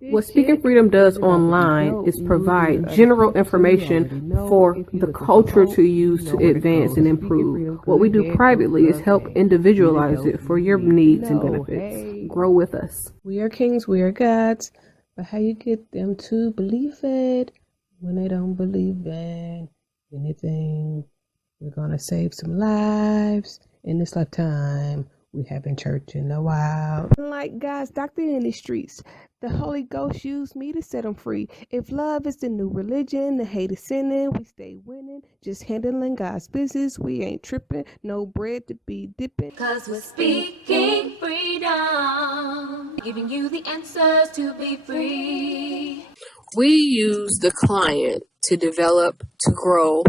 What Speaking Freedom does online is provide general information for the culture to use to advance and improve. What we do privately is help individualize it for your needs and benefits. Grow with us. We are kings, we are gods, but how you get them to believe it when they don't believe in anything? We're gonna save some lives in this lifetime. We haven't church in a while. Like God's doctor in the streets, the Holy Ghost used me to set them free. If love is the new religion, the hate is sinning, we stay winning. Just handling God's business, we ain't tripping. No bread to be dipping. Cause we're speaking freedom, giving you the answers to be free. We use the client to develop, to grow,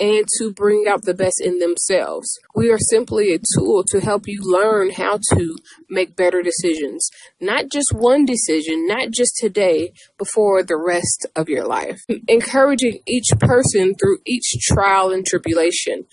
and to bring out the best in themselves. We are simply a tool to help you learn how to make better decisions. Not just one decision, not just today, but for the rest of your life. Encouraging each person through each trial and tribulation.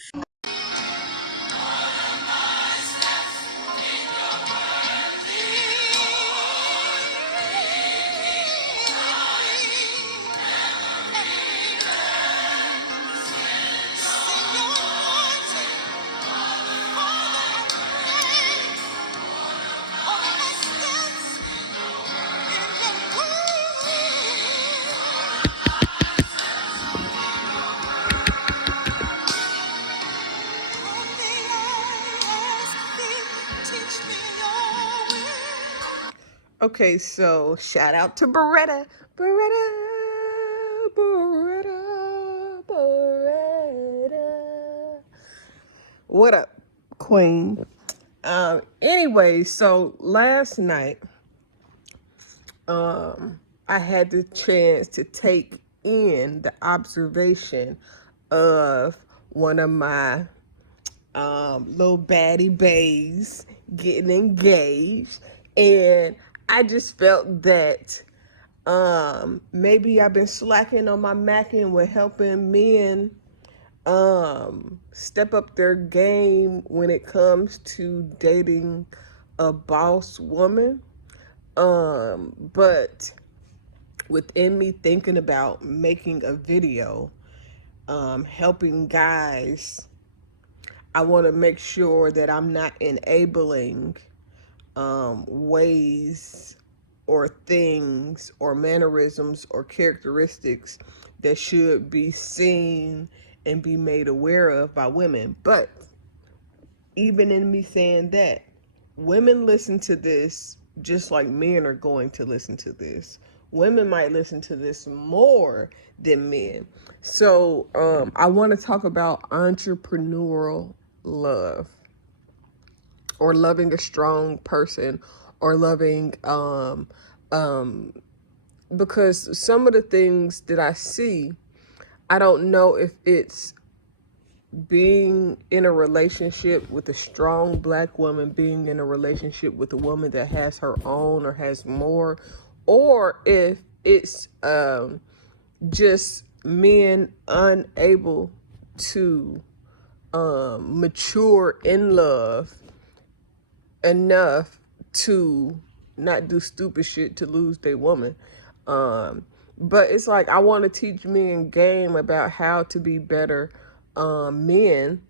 Okay, so shout out to Beretta. What up, Queen? Anyway, so last night, I had the chance to take in the observation of one of my little baddie baes getting engaged, and I just felt that maybe I've been slacking on my macking with helping men step up their game when it comes to dating a boss woman. But within me thinking about making a video, helping guys, I want to make sure that I'm not enabling ways or things or mannerisms or characteristics that should be seen and be made aware of by women. But even in me saying that, women listen to this just like men are going to listen to this. Women might listen to this more than men. So I want to talk about entrepreneurial love, or loving a strong person, or loving because some of the things that I see, I don't know if it's being in a relationship with a strong Black woman, being in a relationship with a woman that has her own or has more, or if it's just men unable to mature in love enough to not do stupid shit to lose their woman. But it's like, I want to teach men game about how to be better men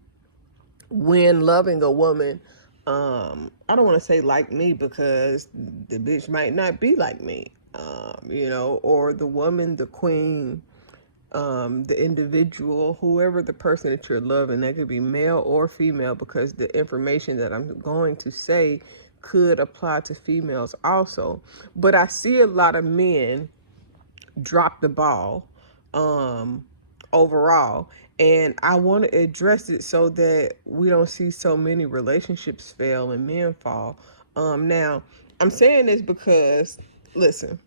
when loving a woman. I don't want to say like me, because the bitch might not be like me, or the woman, the queen, the individual, whoever the person that you're loving. That could be male or female, because the information that I'm going to say could apply to females also. But I see a lot of men drop the ball overall, and I want to address it so that we don't see so many relationships fail and men fall. Now, I'm saying this because, listen,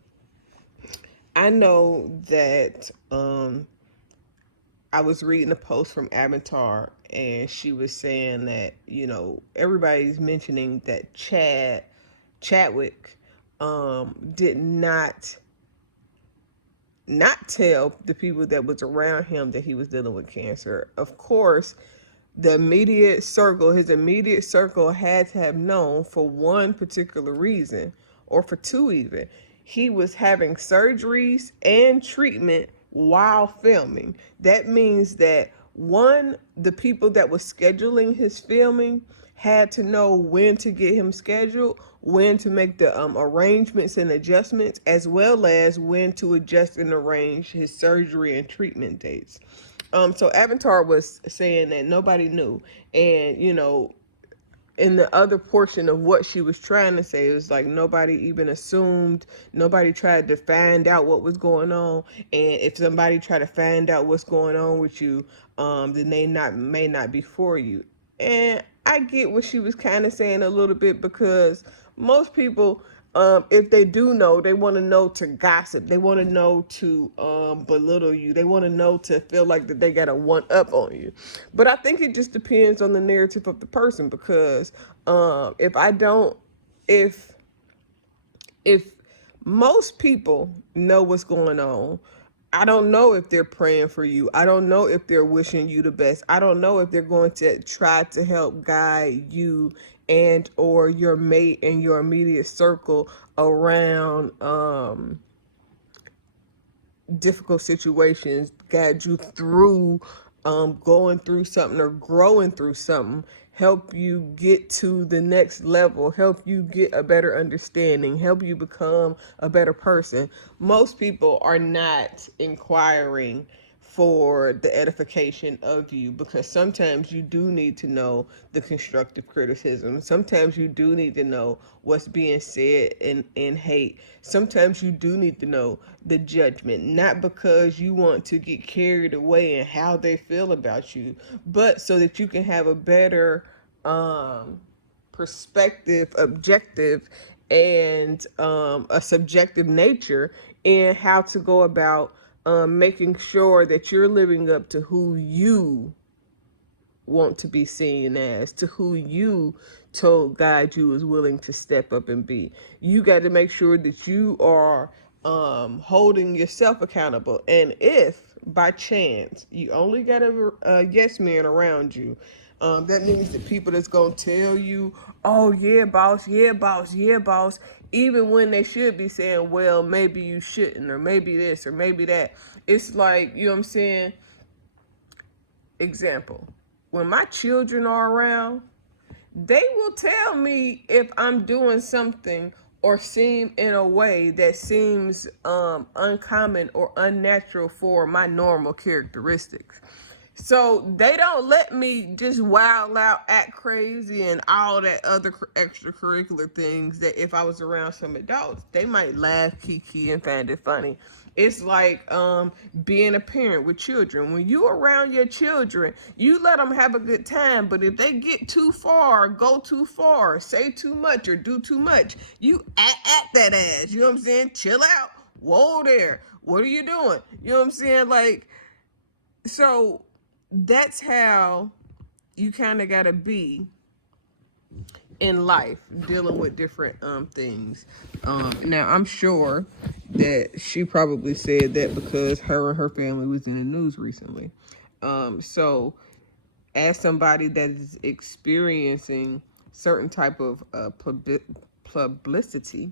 I know that I was reading a post from Avatar, and she was saying that, everybody's mentioning that Chadwick did not tell the people that was around him that he was dealing with cancer. Of course, his immediate circle had to have known for one particular reason, or for two even. he was having surgeries and treatment while filming. That means that one, the people that was scheduling his filming had to know when to get him scheduled, when to make the arrangements and adjustments, as well as when to adjust and arrange his surgery and treatment dates. So Avatar was saying that nobody knew, and in the other portion of what she was trying to say, it was like nobody even assumed, nobody tried to find out what was going on, and if somebody tried to find out what's going on with you, then they may not be for you. And I get what she was kind of saying a little bit, because most people, if they do know, they want to know to gossip. They want to know to belittle you. They want to know to feel like that they got a one up on you. But I think it just depends on the narrative of the person, because if I don't, if most people know what's going on, I don't know if they're praying for you. I don't know if they're wishing you the best. I don't know if they're going to try to help guide you and or your mate and your immediate circle around difficult situations, guide you through going through something or growing through something, help you get to the next level, help you get a better understanding, help you become a better person. Most people are not inquiring for the edification of you, because sometimes you do need to know the constructive criticism. Sometimes you do need to know what's being said in hate. Sometimes you do need to know the judgment, not because you want to get carried away in how they feel about you, but so that you can have a better perspective, objective, and a subjective nature in how to go about making sure that you're living up to who you want to be seen as, to who you told God you was willing to step up and be. You got to make sure that you are holding yourself accountable. And if by chance you only got a yes man around you, that means that people that's gonna tell you, oh yeah, boss, yeah, boss, yeah, boss, even when they should be saying, well, maybe you shouldn't, or maybe this, or maybe that. It's like, you know what I'm saying? Example, when my children are around, they will tell me if I'm doing something or seem in a way that seems uncommon or unnatural for my normal characteristics. So they don't let me just wild out, act crazy, and all that other extracurricular things that if I was around some adults, they might laugh, kiki, and find it funny. It's like being a parent with children. When you around your children, you let them have a good time. But if they get too far, go too far, say too much, or do too much, you at that ass. You know what I'm saying? Chill out. Whoa there. What are you doing? You know what I'm saying? Like, so that's how you kind of got to be in life, dealing with different things. Now I'm sure that she probably said that because her and her family was in the news recently. So as somebody that is experiencing certain type of publicity,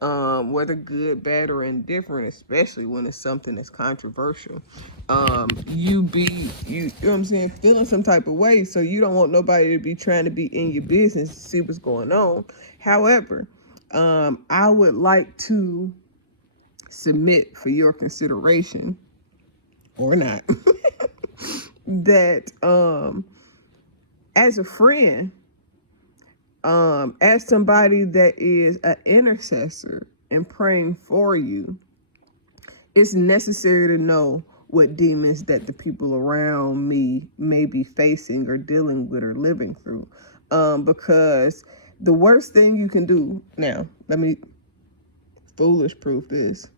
whether good, bad, or indifferent, especially when it's something that's controversial, you know what I'm saying, feeling some type of way, so you don't want nobody to be trying to be in your business to see what's going on. However, I would like to submit for your consideration, or not, that as a friend, as somebody that is an intercessor and praying for you, it's necessary to know what demons that the people around me may be facing or dealing with or living through. Because the worst thing you can do, now, let me foolish proof this.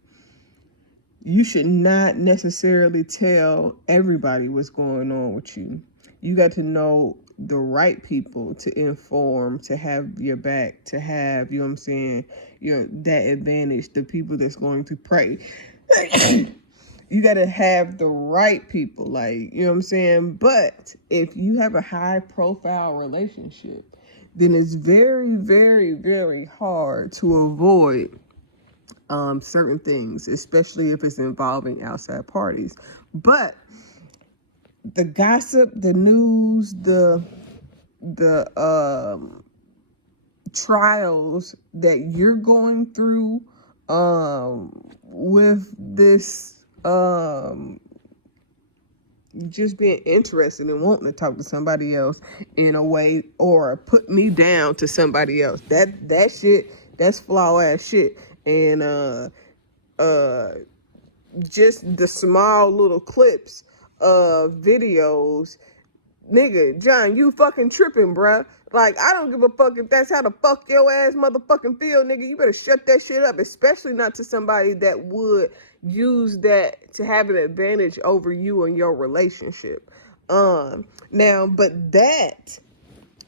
You should not necessarily tell everybody what's going on with you. You got to know the right people to inform, to have your back, to have, you know what I'm saying, that advantage, the people that's going to pray. You got to have the right people, like, you know what I'm saying? But if you have a high profile relationship, then it's very, very, very hard to avoid certain things, especially if it's involving outside parties. But the gossip, the news, the trials that you're going through with this just being interested and wanting to talk to somebody else in a way, or put me down to somebody else, that shit, that's flaw ass shit. And just the small little clips of videos, nigga, John, you fucking tripping, bruh. Like, I don't give a fuck if that's how the fuck your ass motherfucking feel, nigga. You better shut that shit up, especially not to somebody that would use that to have an advantage over you in your relationship. Now, but that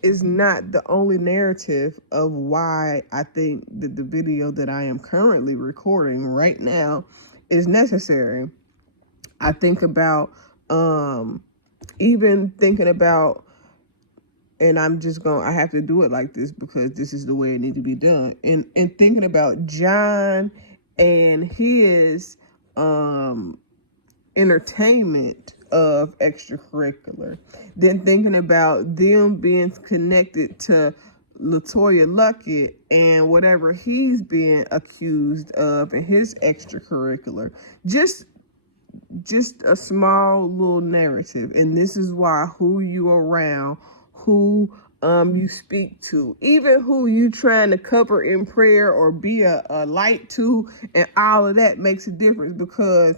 is not the only narrative of why I think that the video that I am currently recording right now is necessary. I think about, even thinking about, and I have to do it like this because this is the way it needs to be done. And thinking about John and his entertainment of extracurricular, then thinking about them being connected to LaToya Luckett and whatever he's being accused of in his extracurricular. Just a small little narrative. And this is why who you around, who you speak to, even who you trying to cover in prayer or be a light to, and all of that makes a difference. Because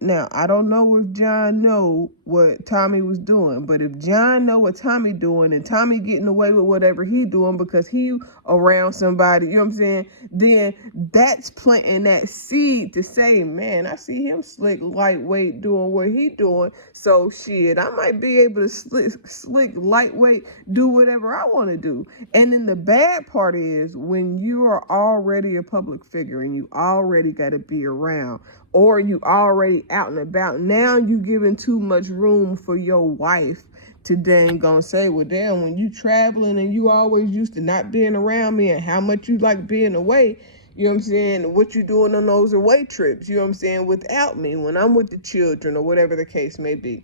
now I don't know if John know what Tommy was doing, but if John know what Tommy doing and Tommy getting away with whatever he doing because he around somebody, you know what I'm saying, then that's planting that seed to say, man, I see him slick lightweight doing what he doing, so shit, I might be able to slick lightweight do whatever I want to do. And then the bad part is when you are already a public figure and you already got to be around, or you already out and about, now you giving too much room for your wife to dang gonna say, well, damn, when you traveling and you always used to not being around me and how much you like being away, you know what I'm saying, what you doing on those away trips, you know what I'm saying, without me when I'm with the children or whatever the case may be.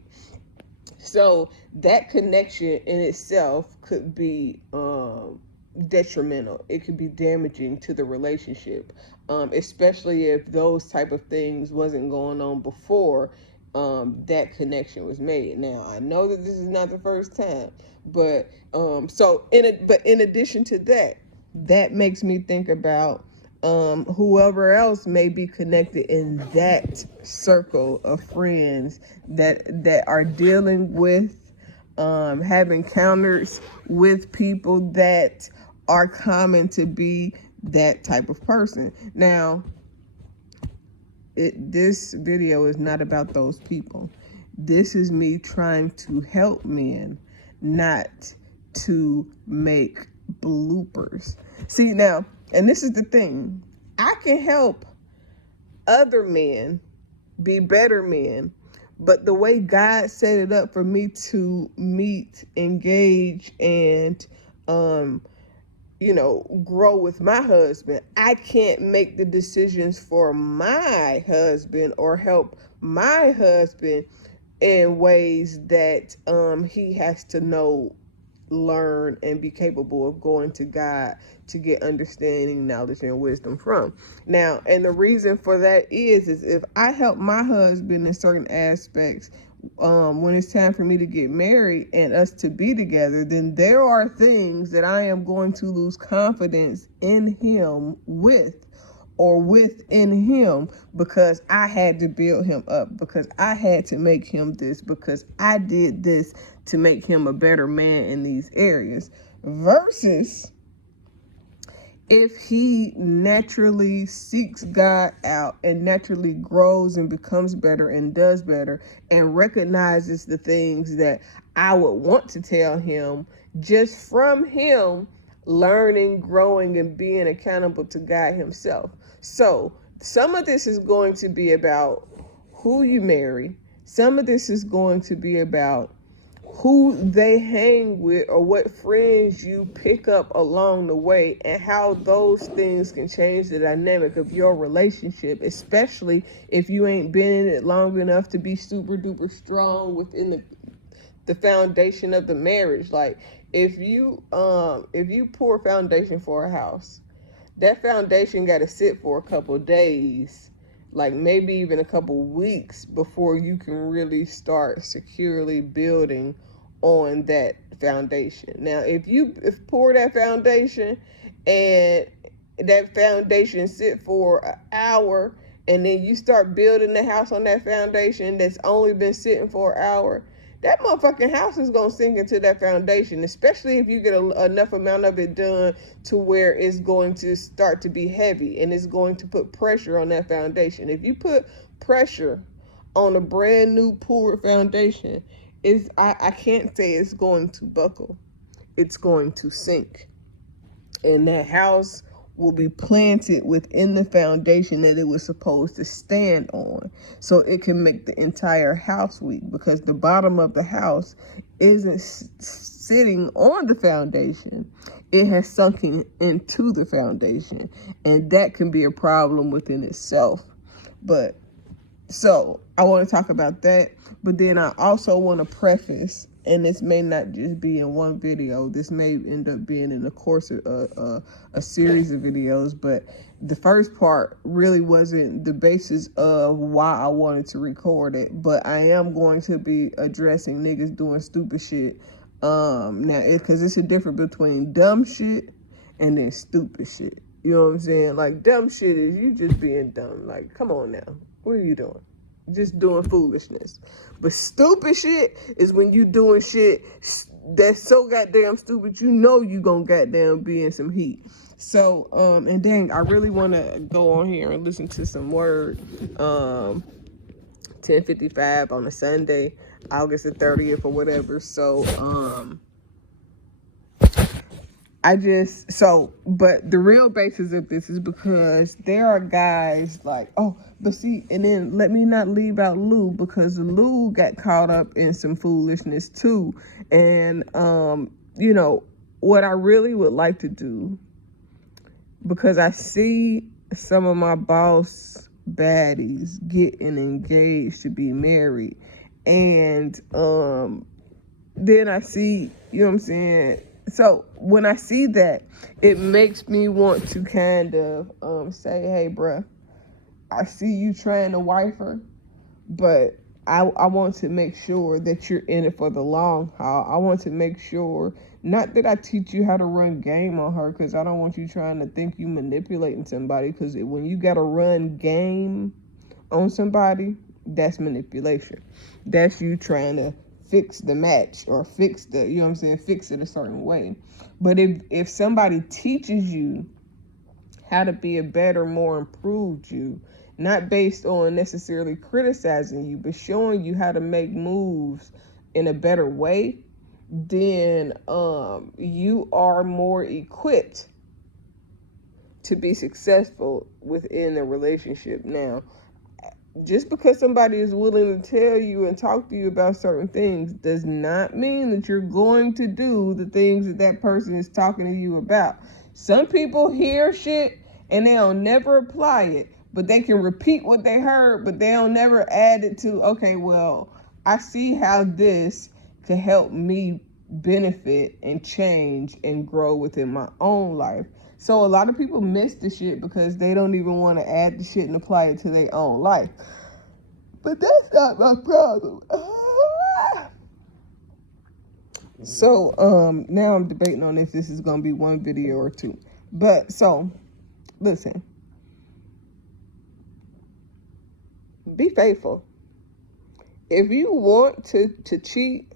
So that connection in itself could be detrimental. It could be damaging to the relationship, especially if those type of things wasn't going on before that connection was made. Now, I know that this is not the first time, but in addition to that, that makes me think about whoever else may be connected in that circle of friends that are dealing with have encounters with people that are common to be that type of person. Now, this video is not about those people. This is me trying to help men, not to make bloopers. See, now, and this is the thing, I can help other men be better men, but the way God set it up for me to meet, engage, and grow with my husband, I can't make the decisions for my husband or help my husband in ways that he has to know, learn, and be capable of going to God to get understanding, knowledge, and wisdom from. Now, and the reason for that is if I help my husband in certain aspects, when it's time for me to get married and us to be together, then there are things that I am going to lose confidence in him with, or within him, because I had to build him up, because I had to make him this, because I did this to make him a better man in these areas, versus if he naturally seeks God out and naturally grows and becomes better and does better and recognizes the things that I would want to tell him just from him learning, growing, and being accountable to God himself. So some of this is going to be about who you marry. Some of this is going to be about who they hang with or what friends you pick up along the way, and how those things can change the dynamic of your relationship, especially if you ain't been in it long enough to be super duper strong within the foundation of the marriage. Like if you pour a foundation for a house, that foundation got to sit for a couple of days, like maybe even a couple weeks, before you can really start securely building on that foundation. Now, if pour that foundation and that foundation sit for an hour, and then you start building the house on that foundation that's only been sitting for an hour, that motherfucking house is going to sink into that foundation, especially if you get enough amount of it done to where it's going to start to be heavy and it's going to put pressure on that foundation. If you put pressure on a brand new poured foundation, I can't say it's going to buckle. It's going to sink. And that house will be planted within the foundation that it was supposed to stand on, so it can make the entire house weak, because the bottom of the house isn't sitting on the foundation. It has sunken into the foundation, and that can be a problem within itself. But so I want to talk about that, but then I also want to preface, and this may not just be in one video, this may end up being in the course of a series of videos, but the first part really wasn't the basis of why I wanted to record it, but I am going to be addressing niggas doing stupid shit. Now, because it's a difference between dumb shit and then stupid shit. You know what I'm saying? Like, dumb shit is you just being dumb. Like, come on now. What are you doing? Just doing foolishness. But stupid shit is when you doing shit that's so goddamn stupid, you know you gonna goddamn be in some heat. So, and dang, I really want to go on here and listen to some word. 10:55 on a Sunday, August the 30th or whatever. So, but the real basis of this is because there are guys like, but see, and then let me not leave out Lou, because Lou got caught up in some foolishness too. And, what I really would like to do, because I see some of my boss baddies getting engaged to be married. And, then I see, you know what I'm saying? So when I see that, it makes me want to kind of say, hey, bruh, I see you trying to wife her, but I want to make sure that you're in it for the long haul. I want to make sure, not that I teach you how to run game on her, because I don't want you trying to think you manipulating somebody, because when you got to run game on somebody, that's manipulation. That's you trying to fix the match or fix the, you know what I'm saying, fix it a certain way. But if somebody teaches you how to be a better, more improved you, not based on necessarily criticizing you, but showing you how to make moves in a better way, then you are more equipped to be successful within a relationship. Now, just because somebody is willing to tell you and talk to you about certain things does not mean that you're going to do the things that that person is talking to you about. Some people hear shit and they'll never apply it, but they can repeat what they heard, but they'll never add it to, okay, well, I see how this could help me benefit and change and grow within my own life. So a lot of people miss the shit because they don't even want to add the shit and apply it to their own life. But that's not my problem. So now I'm debating on if this is going to be one video or two. But so, listen. Be faithful. If you want to cheat,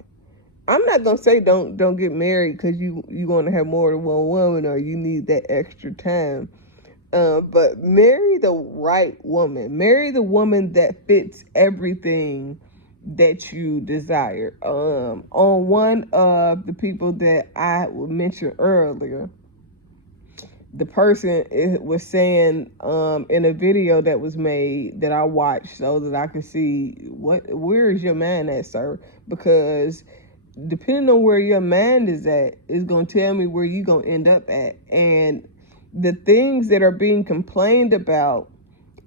I'm not gonna say don't get married because you want to have more than one woman or you need that extra time. But marry the right woman. Marry the woman that fits everything that you desire. On one of the people that I mentioned earlier, the person was saying in a video that was made that I watched so that I could see where is your man at, sir? Because depending on where your mind is at, is going to tell me where you're going to end up at. And the things that are being complained about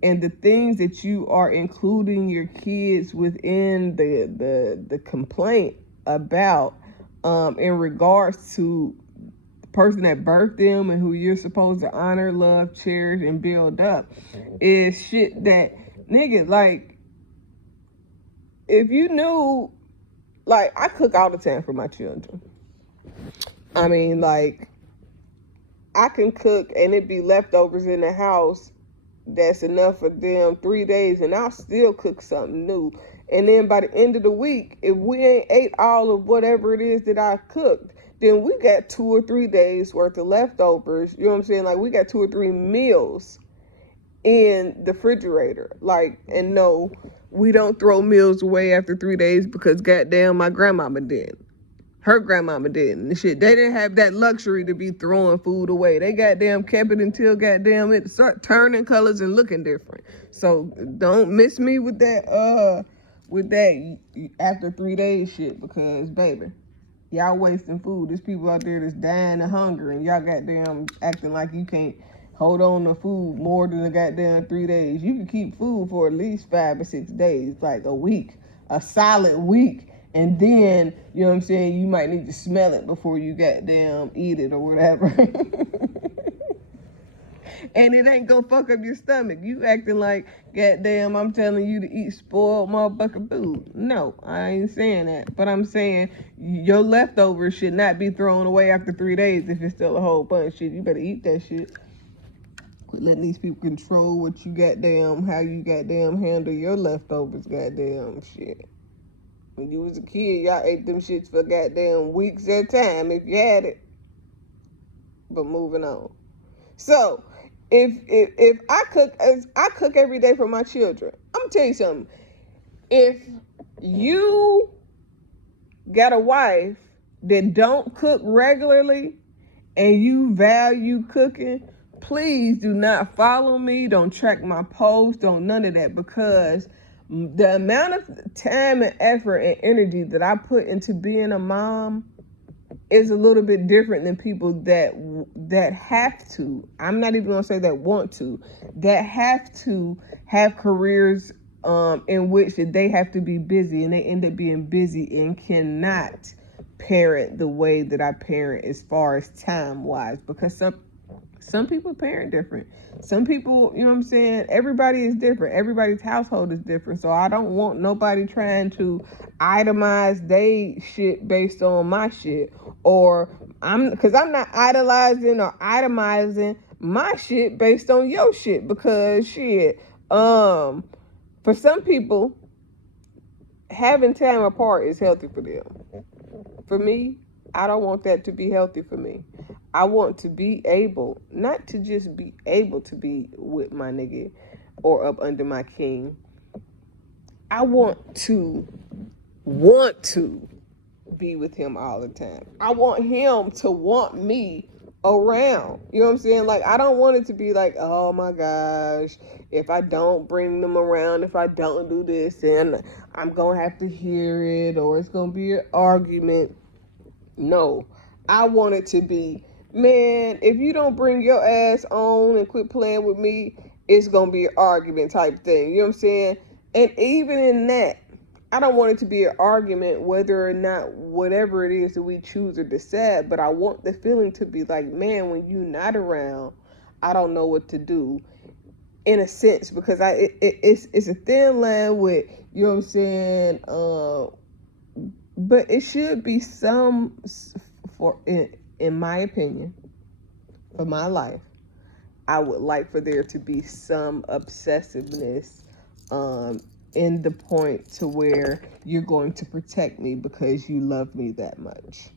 and the things that you are including your kids within the complaint about, in regards to the person that birthed them and who you're supposed to honor, love, cherish, and build up, is shit that, nigga, like, if you knew, like, I cook all the time for my children. I mean, like, I can cook and it be leftovers in the house that's enough for them 3 days, and I'll still cook something new. And then by the end of the week, if we ain't ate all of whatever it is that I cooked, then we got 2 or 3 days worth of leftovers. You know what I'm saying? Like, we got 2 or 3 meals in the refrigerator. Like, and no, we don't throw meals away after 3 days because goddamn my grandmama did. Her grandmama didn't. And shit, they didn't have that luxury to be throwing food away. They goddamn kept it until goddamn it start turning colors and looking different. So don't miss me with that after 3 days shit, because baby, y'all wasting food. There's people out there that's dying of hunger, and y'all goddamn acting like you can't hold on to food more than a goddamn 3 days. You can keep food for at least 5 or 6 days, like a week, a solid week. And then, you know what I'm saying, you might need to smell it before you goddamn eat it or whatever. And it ain't gonna fuck up your stomach. You acting like, goddamn, I'm telling you to eat spoiled motherfucking food. No, I ain't saying that. But I'm saying your leftovers should not be thrown away after 3 days if it's still a whole bunch of shit. You better eat that shit. Quit letting these people control what you goddamn, how you goddamn handle your leftovers, goddamn shit. When you was a kid, y'all ate them shits for goddamn weeks at a time if you had it. But moving on. So, if I cook every day for my children, I'm gonna tell you something. If you got a wife that don't cook regularly and you value cooking, please do not follow me. Don't track my posts. Don't none of that, because the amount of time and effort and energy that I put into being a mom is a little bit different than people that have to. I'm not even gonna say that want to. That have to have careers in which they have to be busy, and they end up being busy and cannot parent the way that I parent as far as time wise, because some people parent different. Some people, you know what I'm saying, everybody is different. Everybody's household is different. So I don't want nobody trying to itemize they shit based on my shit. Or because I'm not idolizing or itemizing my shit based on your shit. Because shit, for some people, having time apart is healthy for them. For me, I don't want that to be healthy for me. I want to be able, not to just be able to be with my nigga or up under my king. I want to be with him all the time. I want him to want me around. You know what I'm saying? Like, I don't want it to be like, oh my gosh, if I don't bring them around, if I don't do this, then I'm going to have to hear it, or it's going to be an argument. No, I want it to be, man, if you don't bring your ass on and quit playing with me, it's going to be an argument type thing. You know what I'm saying? And even in that, I don't want it to be an argument whether or not whatever it is that we choose or decide, but I want the feeling to be like, man, when you're not around, I don't know what to do, in a sense, because it's a thin line with, you know what I'm saying, but it should be some, in my opinion, for my life, I would like for there to be some obsessiveness in the point to where you're going to protect me because you love me that much.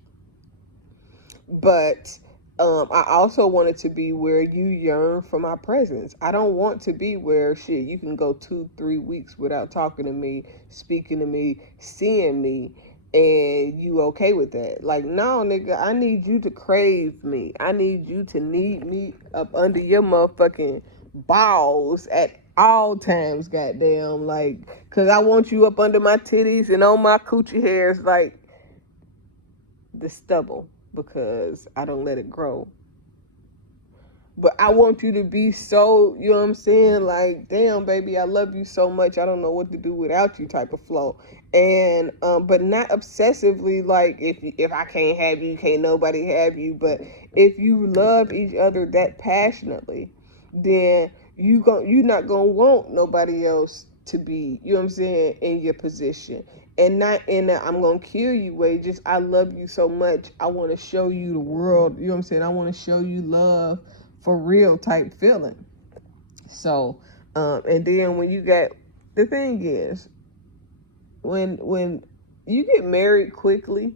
But I also want it to be where you yearn for my presence. I don't want to be where shit you can go 2-3 weeks without talking to me, speaking to me, seeing me, and you okay with that. Like, no, nigga, I need you to crave me. I need you to need me up under your motherfucking balls at all times, goddamn. Like, cause I want you up under my titties and on my coochie hairs. Like, the stubble because I don't let it grow. But I want you to be so, you know what I'm saying? Like, damn, baby, I love you so much. I don't know what to do without you type of flow. And, but not obsessively, like, if I can't have you, can't nobody have you. But if you love each other that passionately, then you're not going to want nobody else to be, you know what I'm saying, in your position. And not in a I'm going to kill you way, just I love you so much. I want to show you the world, you know what I'm saying? I want to show you love for real type feeling. So, and then when you got, the thing is, when you get married quickly,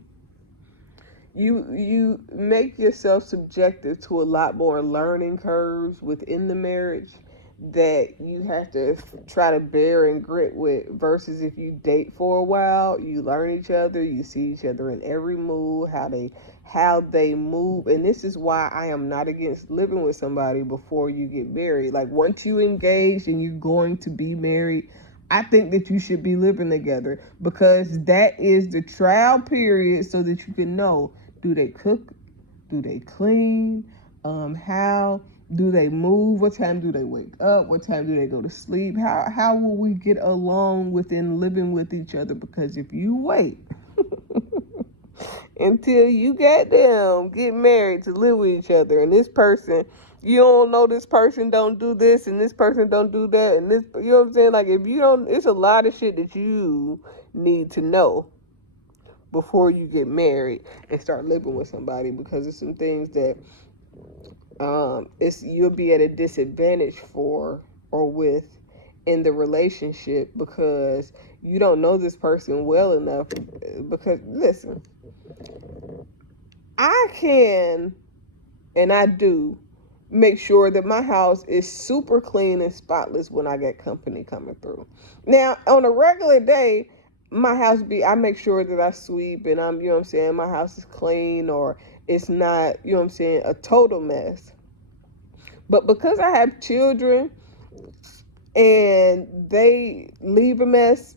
you make yourself subjected to a lot more learning curves within the marriage that you have to try to bear and grit with, versus if you date for a while, you learn each other, you see each other in every move, how they move. And this is why I am not against living with somebody before you get married. Like, once you engage and you're going to be married, I think that you should be living together, because that is the trial period so that you can know, do they cook? Do they clean? How do they move? What time do they wake up? What time do they go to sleep? How will we get along within living with each other? Because if you wait until you goddamn get married to live with each other, and this person, you don't know, this person don't do this and this person don't do that, and this, you know what I'm saying? Like, if you don't, it's a lot of shit that you need to know before you get married and start living with somebody, because it's some things that it's you'll be at a disadvantage for or with in the relationship, because you don't know this person well enough. Because listen, I can, and I do, make sure that my house is super clean and spotless when I get company coming through. Now, on a regular day, I make sure that I sweep and you know what I'm saying, my house is clean, or it's not, you know what I'm saying, a total mess. But because I have children and they leave a mess,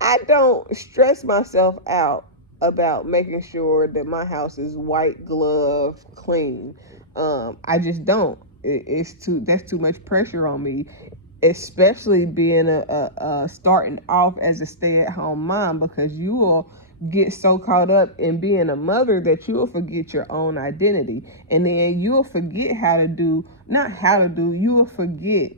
I don't stress myself out about making sure that my house is white glove clean. I just don't. That's too much pressure on me, especially being a starting off as a stay-at-home mom, because you will get so caught up in being a mother that you will forget your own identity, and then you will forget you will forget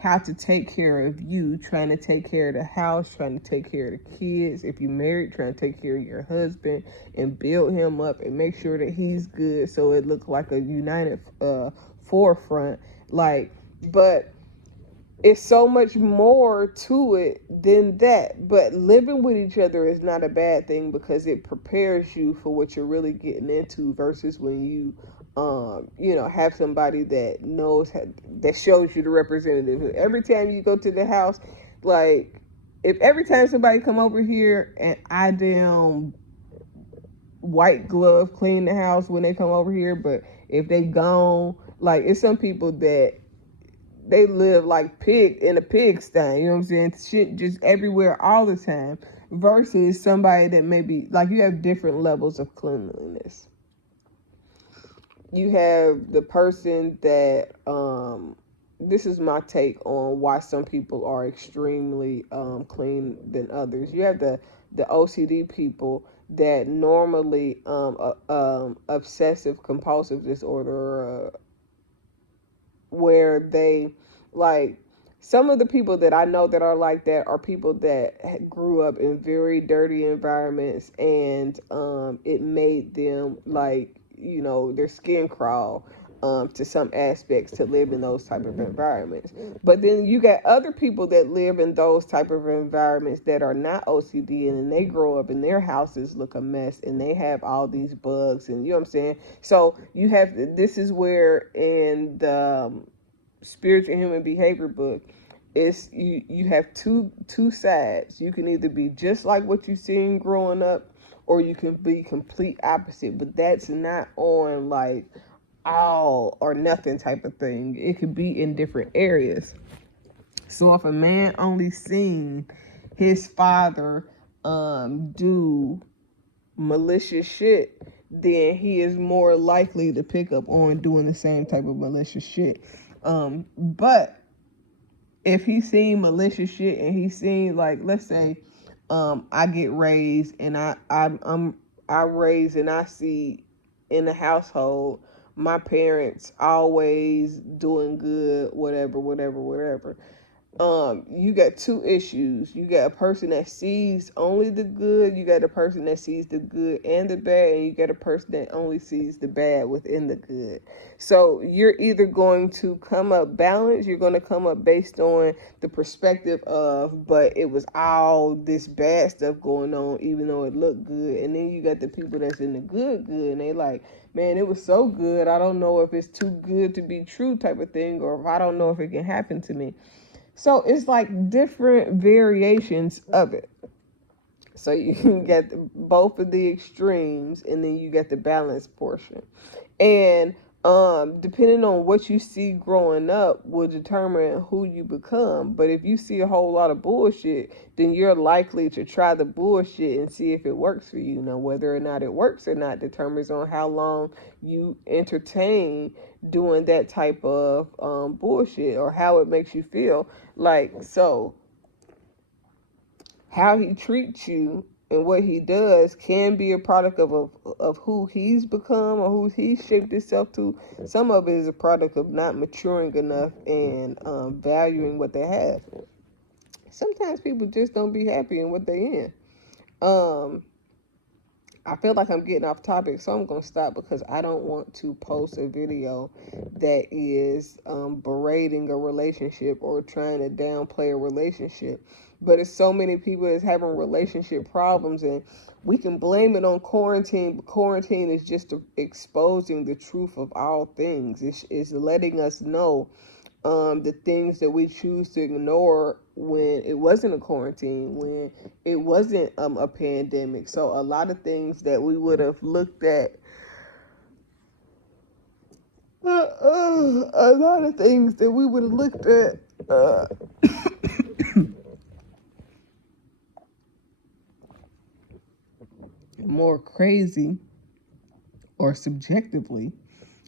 how to take care of you, trying to take care of the house, trying to take care of the kids. If you're married, trying to take care of your husband and build him up and make sure that he's good, so it looks like a united forefront. Like, but it's so much more to it than that. But living with each other is not a bad thing, because it prepares you for what you're really getting into, versus when you have somebody that that shows you the representative. Every time you go to the house, like, if every time somebody come over here and I damn white glove clean the house when they come over here, but if they gone, like, it's some people that they live like in a pigsty, you know what I'm saying? Shit just everywhere all the time, versus somebody that maybe, like, you have different levels of cleanliness. You have the person that, this is my take on why some people are extremely clean than others. You have the OCD people that normally obsessive compulsive disorder, where they, like, some of the people that I know that are like that are people that grew up in very dirty environments, and it made them, like, their skin crawl to some aspects to live in those type of environments. But then you got other people that live in those type of environments that are not OCD, and they grow up and their houses look a mess and they have all these bugs, and you know what I'm saying? So this is where in the Spiritual Human Behavior book, it's you have two sides. You can either be just like what you seen growing up, or you can be complete opposite. But that's not on, like, all or nothing type of thing. It could be in different areas. So if a man only seen his father do malicious shit, then he is more likely to pick up on doing the same type of malicious shit. But if he's seen malicious shit and he's seen, like, let's say, I get raised and I raise and I see in the household my parents always doing good, whatever. You got two issues. You got a person that sees only the good, you got a person that sees the good and the bad, and you got a person that only sees the bad within the good. So you're either going to come up balanced, you're going to come up based on the perspective of, but it was all this bad stuff going on even though it looked good. And then you got the people that's in the good, and they like, man, it was so good, I don't know if it's too good to be true type of thing, or if I don't know if it can happen to me. So it's like different variations of it. So you can get both of the extremes, and then you get the balanced portion. And depending on what you see growing up will determine who you become. But if you see a whole lot of bullshit, then you're likely to try the bullshit and see if it works for you. Now, whether or not it works or not determines on how long you entertain doing that type of bullshit, or how it makes you feel. Like, so how he treats you and what he does can be a product of who he's become or who he's shaped himself to. Some of it is a product of not maturing enough and valuing what they have. Sometimes people just don't be happy in what they in. I feel like I'm getting off topic, so I'm going to stop because I don't want to post a video that is berating a relationship or trying to downplay a relationship. But it's so many people that's having relationship problems, and we can blame it on quarantine, but quarantine is just exposing the truth of all things. It's letting us know the things that we choose to ignore when it wasn't a quarantine, when it wasn't a pandemic. So a lot of things that we would have looked at, a lot of things that we would have looked at more crazy or subjectively,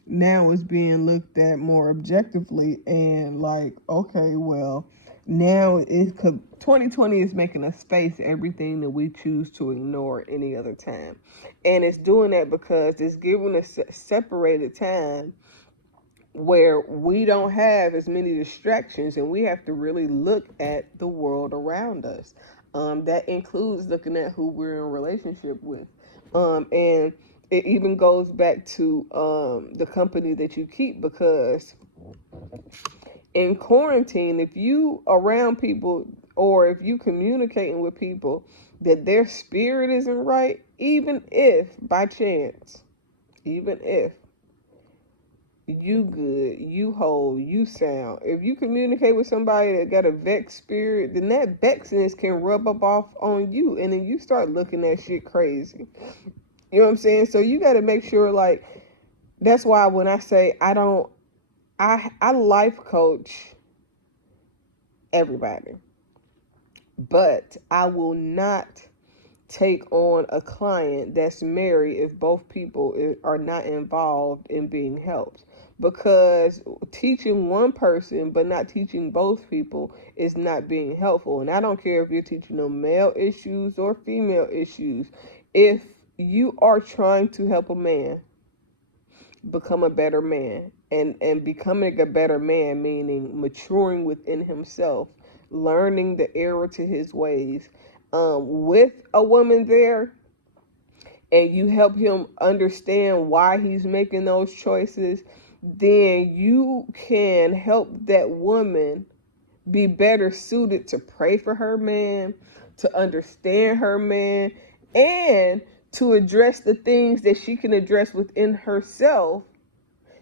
now it's being looked at more objectively, and like, okay, well, now it could 2020 is making us face everything that we choose to ignore any other time. And it's doing that because it's giving us separated time where we don't have as many distractions, and we have to really look at the world around us. That includes looking at who we're in a relationship with. And it even goes back to the company that you keep, because in quarantine, if you around people or if you communicating with people that their spirit isn't right, even if by chance, even if you good, you whole, you sound, if you communicate with somebody that got a vexed spirit, then that vexiness can rub up off on you, and then you start looking at shit crazy. You know what I'm saying? So you got to make sure, like, that's why when I say I life coach everybody, but I will not take on a client that's married if both people are not involved in being helped. Because teaching one person but not teaching both people is not being helpful. And I don't care if you're teaching them male issues or female issues. If you are trying to help a man become a better man, and becoming a better man meaning maturing within himself, learning the error to his ways, with a woman there, and you help him understand why he's making those choices, then you can help that woman be better suited to pray for her man, to understand her man, and to address the things that she can address within herself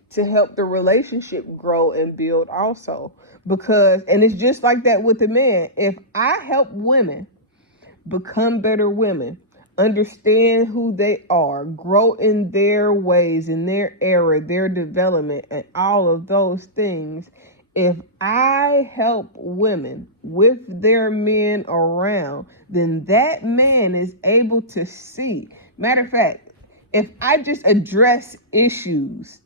to help the relationship grow and build also. Because, and it's just like that with the man. If I help women become better women, understand who they are, grow in their ways, in their era, their development, and all of those things, if I help women with their men around, then that man is able to see Matter of fact, if I just address issues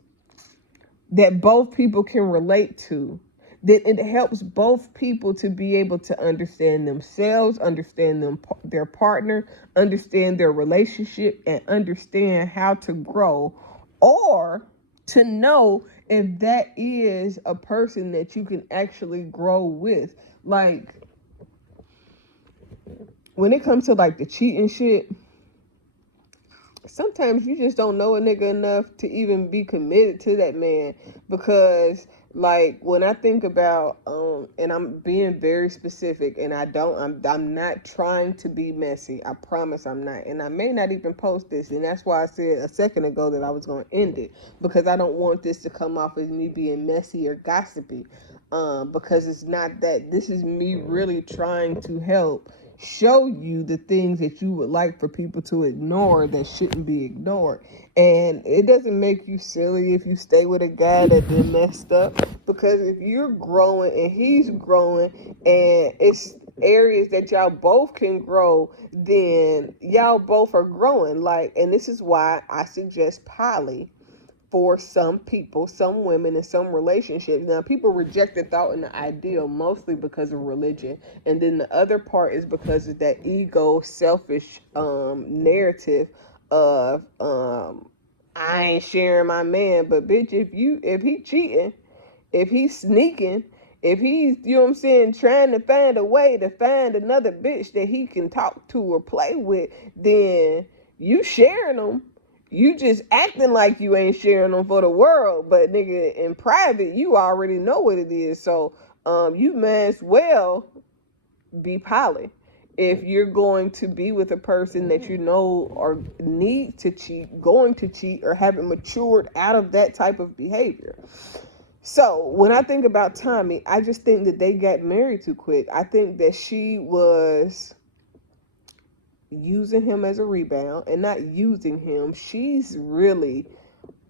that both people can relate to, then it helps both people to be able to understand themselves, understand their partner, understand their relationship, and understand how to grow, or to know if that is a person that you can actually grow with. Like, when it comes to like the cheating shit, sometimes you just don't know a nigga enough to even be committed to that man. Because like, when I think about and I'm being very specific, and I'm not trying to be messy, I promise I'm not, and I may not even post this, and that's why I said a second ago that I was going to end it, because I don't want this to come off as me being messy or gossipy, because it's not that. This is me really trying to help show you the things that you would like for people to ignore that shouldn't be ignored. And it doesn't make you silly if you stay with a guy that been messed up, because if you're growing and he's growing and it's areas that y'all both can grow, then y'all both are growing. Like, and this is why I suggest poly for some people, some women, in some relationships. Now, people reject the thought and the ideal mostly because of religion, and then the other part is because of that ego, selfish narrative of I ain't sharing my man. But bitch, if he cheating, if he's sneaking, if he's, you know what I'm saying, trying to find a way to find another bitch that he can talk to or play with, then you sharing them. You just acting like you ain't sharing them for the world, but nigga, in private, you already know what it is. So, you may as well be poly. If you're going to be with a person that you know or need to cheat, going to cheat, or haven't matured out of that type of behavior. So when I think about Tommy, I just think that they got married too quick. I think that she was using him as a rebound, and not using him. She's really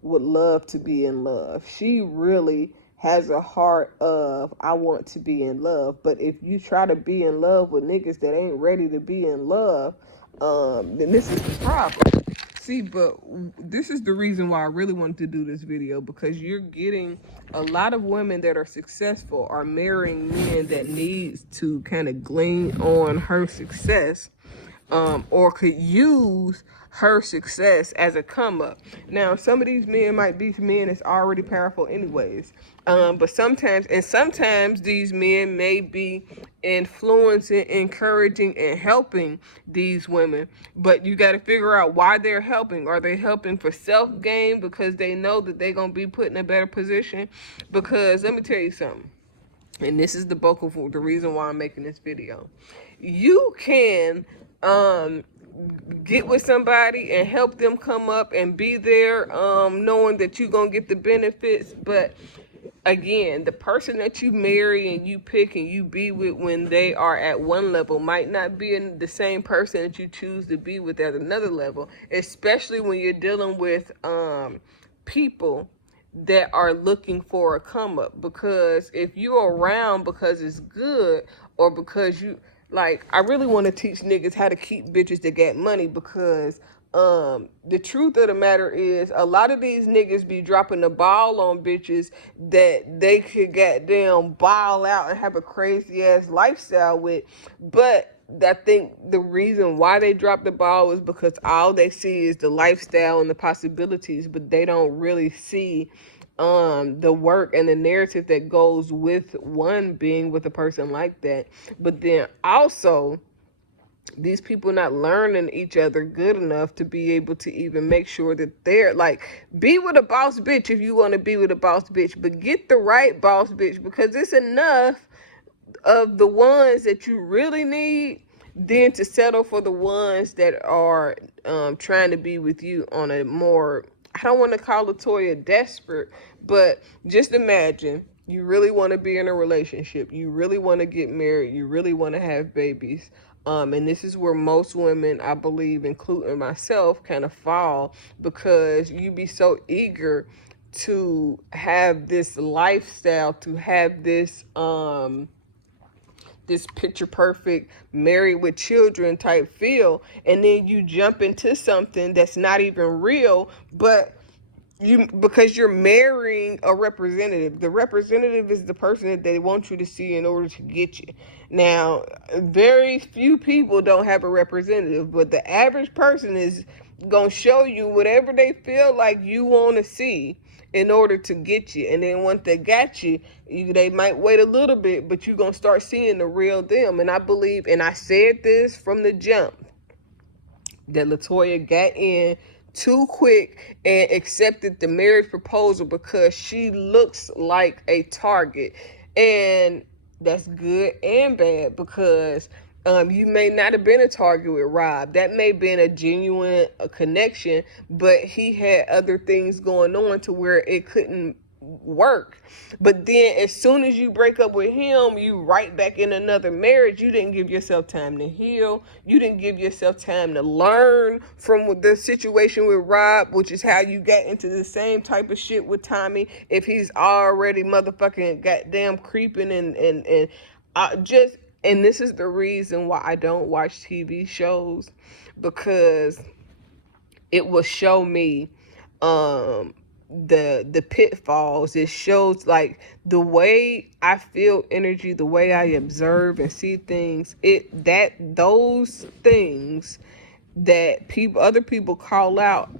would love to be in love. She really has a heart of, I want to be in love. But if you try to be in love with niggas that ain't ready to be in love, then this is the problem. See, but this is the reason why I really wanted to do this video, because you're getting a lot of women that are successful are marrying men that needs to kind of glean on her success, or could use her success as a come up. Now, some of these men might be men that's already powerful anyways. But sometimes these men may be influencing, encouraging, and helping these women. But you got to figure out why they're helping. Are they helping for self-gain because they know that they're going to be put in a better position? Because let me tell you something. And this is the bulk of the reason why I'm making this video. You can get with somebody and help them come up and be there, knowing that you're going to get the benefits. But again, the person that you marry and you pick and you be with when they are at one level might not be the same person that you choose to be with at another level, especially when you're dealing with people that are looking for a come up. Because if you're around because it's good, or because you like, I really want to teach niggas how to keep bitches that got money, because the truth of the matter is a lot of these niggas be dropping the ball on bitches that they could goddamn ball out and have a crazy ass lifestyle with. But I think the reason why they drop the ball is because all they see is the lifestyle and the possibilities, but they don't really see the work and the narrative that goes with one being with a person like that. But then also, these people not learning each other good enough to be able to even make sure that they're like, be with a boss bitch if you want to be with a boss bitch, but get the right boss bitch, because it's enough of the ones that you really need than to settle for the ones that are trying to be with you on a more, I don't want to call Latoya desperate, but just imagine you really want to be in a relationship, you really want to get married, you really want to have babies. And this is where most women, I believe, including myself, kind of fall, because you be so eager to have this lifestyle, to have this this picture perfect, married with children type feel, and then you jump into something that's not even real, but because you're marrying a representative. The representative is the person that they want you to see in order to get you. Now, very few people don't have a representative, but the average person is gonna show you whatever they feel like you want to see in order to get you. And then once they got you, they might wait a little bit, but you're gonna start seeing the real them. And I believe, and I said this from the jump, that Latoya got in too quick and accepted the marriage proposal because she looks like a target. And that's good and bad, because you may not have been a target with Rob. That may have been a genuine connection, but he had other things going on to where it couldn't work. But then as soon as you break up with him, you right back in another marriage. You didn't give yourself time to heal. You didn't give yourself time to learn from the situation with Rob, which is how you got into the same type of shit with Tommy. If he's already motherfucking goddamn creeping and just, and this is the reason why I don't watch TV shows, because it will show me the pitfalls. It shows like the way I feel energy, the way I observe and see things, those things that other people call out,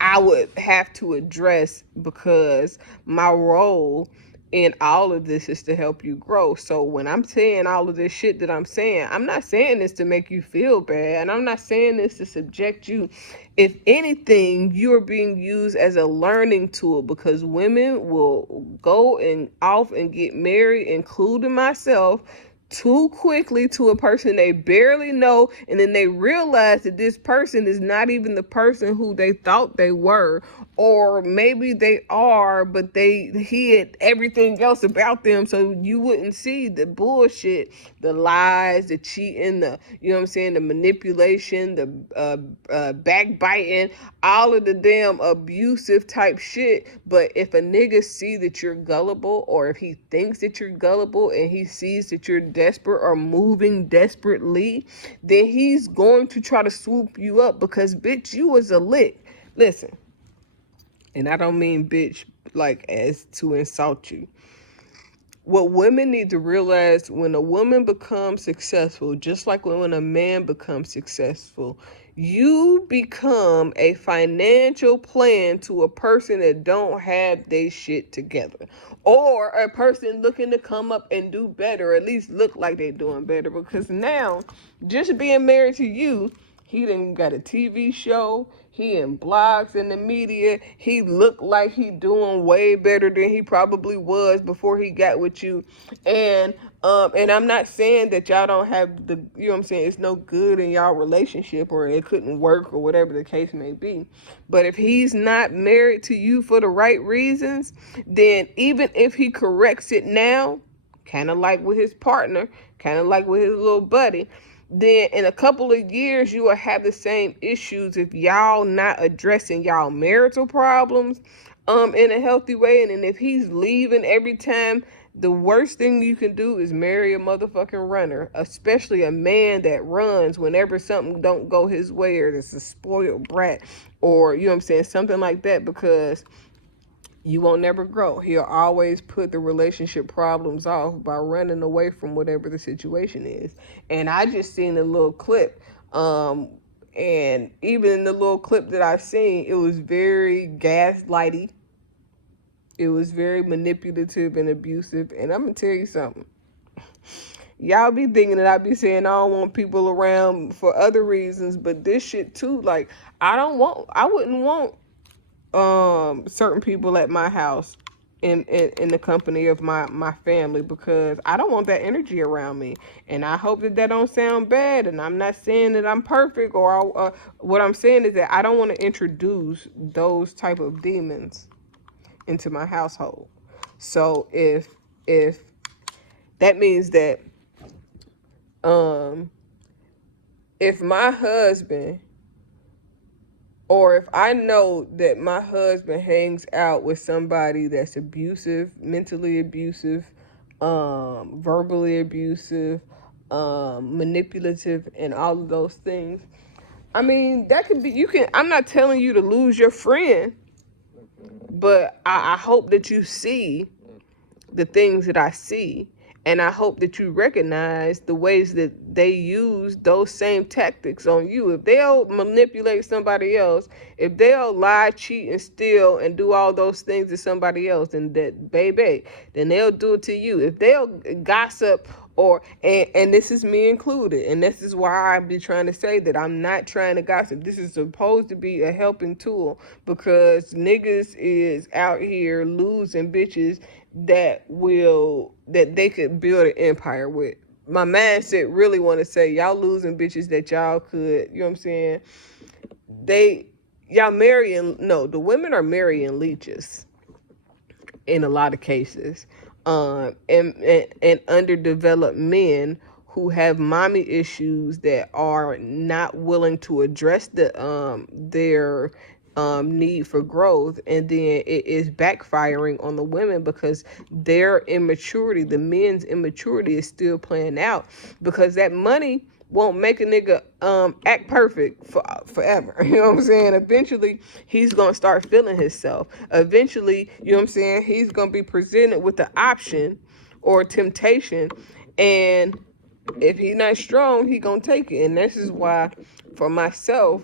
I would have to address, because my role in all of this is to help you grow. So when I'm saying all of this shit that I'm saying, I'm not saying this to make you feel bad, and I'm not saying this to subject you. If anything, you're being used as a learning tool, because women will go and off and get married, including myself, too quickly to a person they barely know, and then they realize that this person is not even the person who they thought they were, or maybe they are, but they hid everything else about them, so you wouldn't see the bullshit, the lies, the cheating, the, you know what I'm saying, the manipulation, the backbiting, all of the damn abusive type shit. But if a nigga see that you're gullible, or if he thinks that you're gullible, and he sees that you're desperate or moving desperately, then he's going to try to swoop you up, because bitch, you was a lick. Listen, and I don't mean bitch like as to insult you. What women need to realize, when a woman becomes successful, just like when a man becomes successful, you become a financial plan to a person that don't have their shit together, or a person looking to come up and do better, or at least look like they're doing better. Because now, just being married to you, he done got a TV show. He in blogs in the media. He looked like he doing way better than he probably was before he got with you. And I'm not saying that y'all don't have the, you know what I'm saying, it's no good in y'all relationship, or it couldn't work, or whatever the case may be. But if he's not married to you for the right reasons, then even if he corrects it now, kind of like with his partner, kind of like with his little buddy, then in a couple of years you will have the same issues if y'all not addressing y'all marital problems in a healthy way. And then if he's leaving every time, the worst thing you can do is marry a motherfucking runner, especially a man that runs whenever something don't go his way, or it's a spoiled brat, or, you know what I'm saying, something like that, because you won't never grow. He'll always put the relationship problems off by running away from whatever the situation is. And I just seen a little clip, and even in the little clip that I seen, it was very gaslighty. It was very manipulative and abusive. And I'm gonna tell you something. Y'all be thinking that I be saying I don't want people around for other reasons, but this shit too, like, I wouldn't want certain people at my house in the company of my family, because I don't want that energy around me. And I hope that don't sound bad, and I'm not saying that I'm perfect, or what I'm saying is that I don't want to introduce those type of demons into my household. So if that means that if my husband, or if I know that my husband hangs out with somebody that's abusive, mentally abusive, verbally abusive, manipulative, and all of those things. I mean, that could be, I'm not telling you to lose your friend, but I hope that you see the things that I see. And I hope that you recognize the ways that they use those same tactics on you. If they'll manipulate somebody else, if they'll lie, cheat, and steal and do all those things to somebody else, and that baby, then they'll do it to you. If they'll gossip and this is me included, and this is why I be trying to say that I'm not trying to gossip. This is supposed to be a helping tool, because niggas is out here losing bitches that they could build an empire with. My mindset really want to say, y'all losing bitches that y'all could, you know what I'm saying? The women are marrying leeches in a lot of cases. And underdeveloped men who have mommy issues that are not willing to address their need for growth, and then it is backfiring on the women because their immaturity, the men's immaturity, is still playing out, because that money won't make a nigga act perfect forever. You know what I'm saying? Eventually, he's going to start feeling himself. Eventually, you know what I'm saying, he's going to be presented with the option or temptation. And if he's not strong, he going to take it. And this is why, for myself,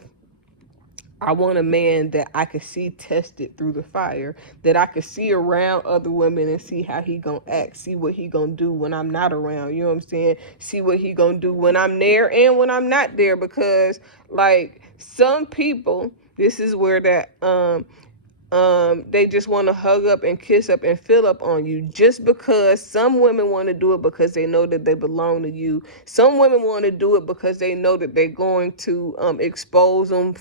I want a man that I could see tested through the fire, that I could see around other women and see how he gonna act, see what he gonna do when I'm not around, you know what I'm saying? See what he gonna do when I'm there and when I'm not there, because like some people, this is where that they just want to hug up and kiss up and fill up on you, just because some women want to do it because they know that they belong to you. Some women want to do it because they know that they're going to expose them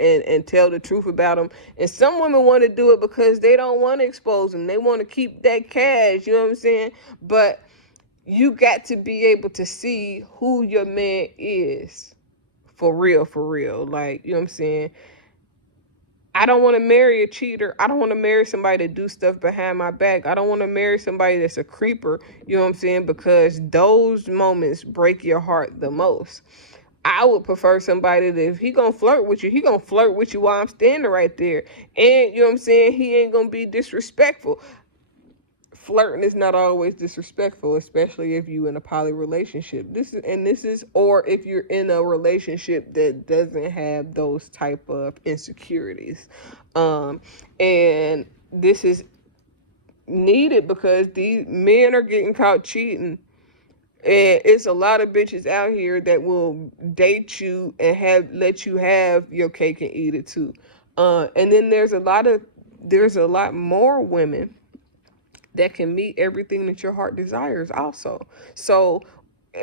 and tell the truth about them. And some women want to do it because they don't want to expose them. They want to keep that cash, you know what I'm saying? But you got to be able to see who your man is for real. Like, you know what I'm saying? I don't want to marry a cheater. I don't want to marry somebody that do stuff behind my back. I don't want to marry somebody that's a creeper, you know what I'm saying? Because those moments break your heart the most. I would prefer somebody that if he gonna flirt with you, he gonna flirt with you while I'm standing right there. And, you know what I'm saying, he ain't gonna be disrespectful. Flirting is not always disrespectful, especially if you in a poly relationship. Or if you're in a relationship that doesn't have those type of insecurities. And this is needed because these men are getting caught cheating. And it's a lot of bitches out here that will date you and let you have your cake and eat it too. And then there's a lot more women that can meet everything that your heart desires also. So,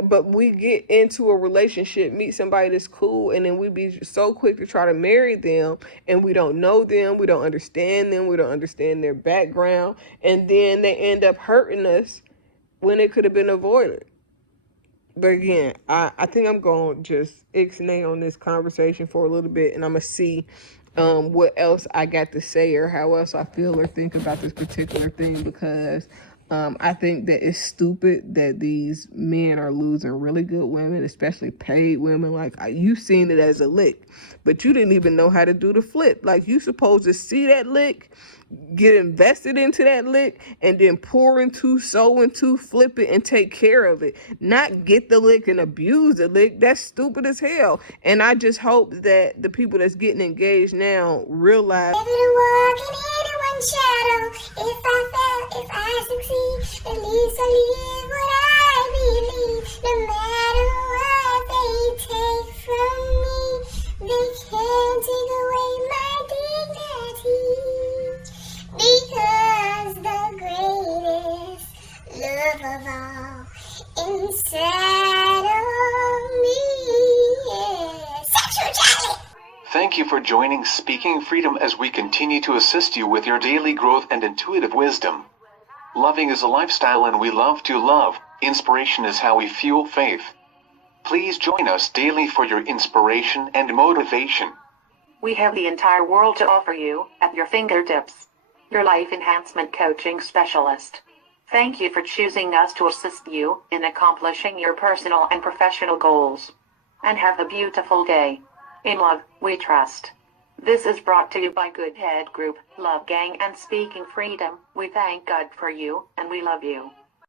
but we get into a relationship, meet somebody that's cool, and then we be so quick to try to marry them, and we don't know them, we don't understand them, we don't understand their background, and then they end up hurting us when it could have been avoided. But again, I think I'm going to just ixnay on this conversation for a little bit, and I'm going to see what else I got to say or how else I feel or think about this particular thing, because I think that it's stupid that these men are losing really good women, especially paid women. Like, you seen it as a lick, but you didn't even know how to do the flip. Like, you supposed to see that lick, get invested into that lick, and then sow into, flip it, and take care of it. Not get the lick and abuse the lick. That's stupid as hell. And I just hope that the people that's getting engaged now realize shadow. If I fail, if I succeed, at least I live what I believe. No matter what they take from me, they can't take away my dignity. Because the greatest love of all inside of me is sexuality. Thank you for joining Speaking Freedom as we continue to assist you with your daily growth and intuitive wisdom. Loving is a lifestyle and we love to love. Inspiration is how we fuel faith. Please join us daily for your inspiration and motivation. We have the entire world to offer you at your fingertips. Your life enhancement coaching specialist. Thank you for choosing us to assist you in accomplishing your personal and professional goals. And have a beautiful day. In love, we trust. This is brought to you by Good Head Group, Love Gang and Speaking Freedom. We thank God for you, and we love you.